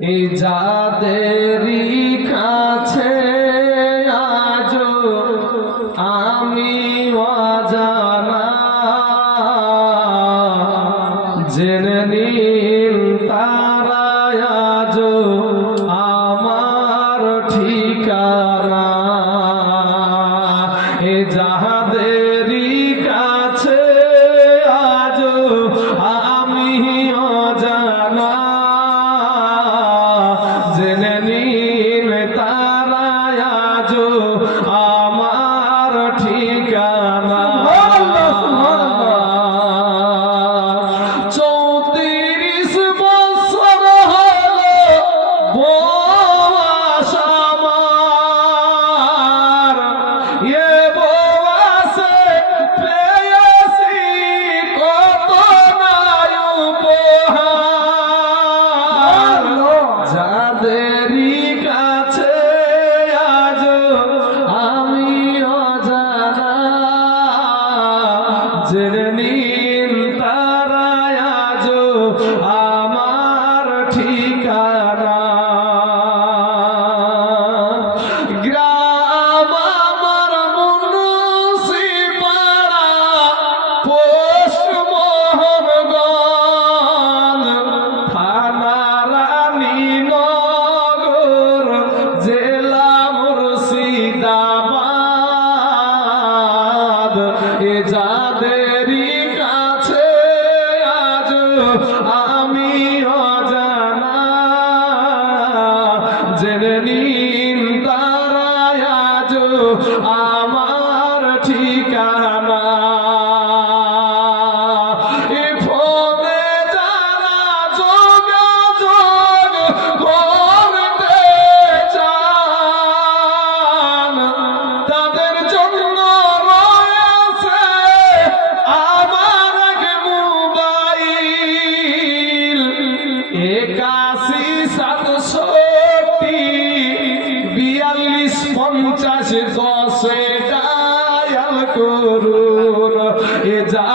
এই যাদেরই কাছে আজো আমি অজানা জেনে নিন তারা আজো আমার ঠিকানা। এ যাদেরই কাছে আজো আমি অজানা জেনে নিন তারা আজো আমার ঠিকানা। 34 বছর হলো বয়স আমার, এ বয়সে পেয়েছি কত নাই উপহার। যাদেরই কাছে আজো আমি অজানা জেনে নিন তারা আজো আমার ঠিকানা। গ্রাম আমার মুন্সিপাড়া, পোস্ট মোহনগঞ্জ, থানা রানীনগর, জেলা মুর্শিদাবাদ। এ যাদেরই কাছে আজো আমি অজানা জেনে নিন তারা আজো আমার ঠিকানা। এ ফোনে যারা যোগাযোগ করতে চান, তাদের জন্য রয়েছে আমার এক মোবাইল 81 760 42 50 10 ডায়াল করুন। এ যা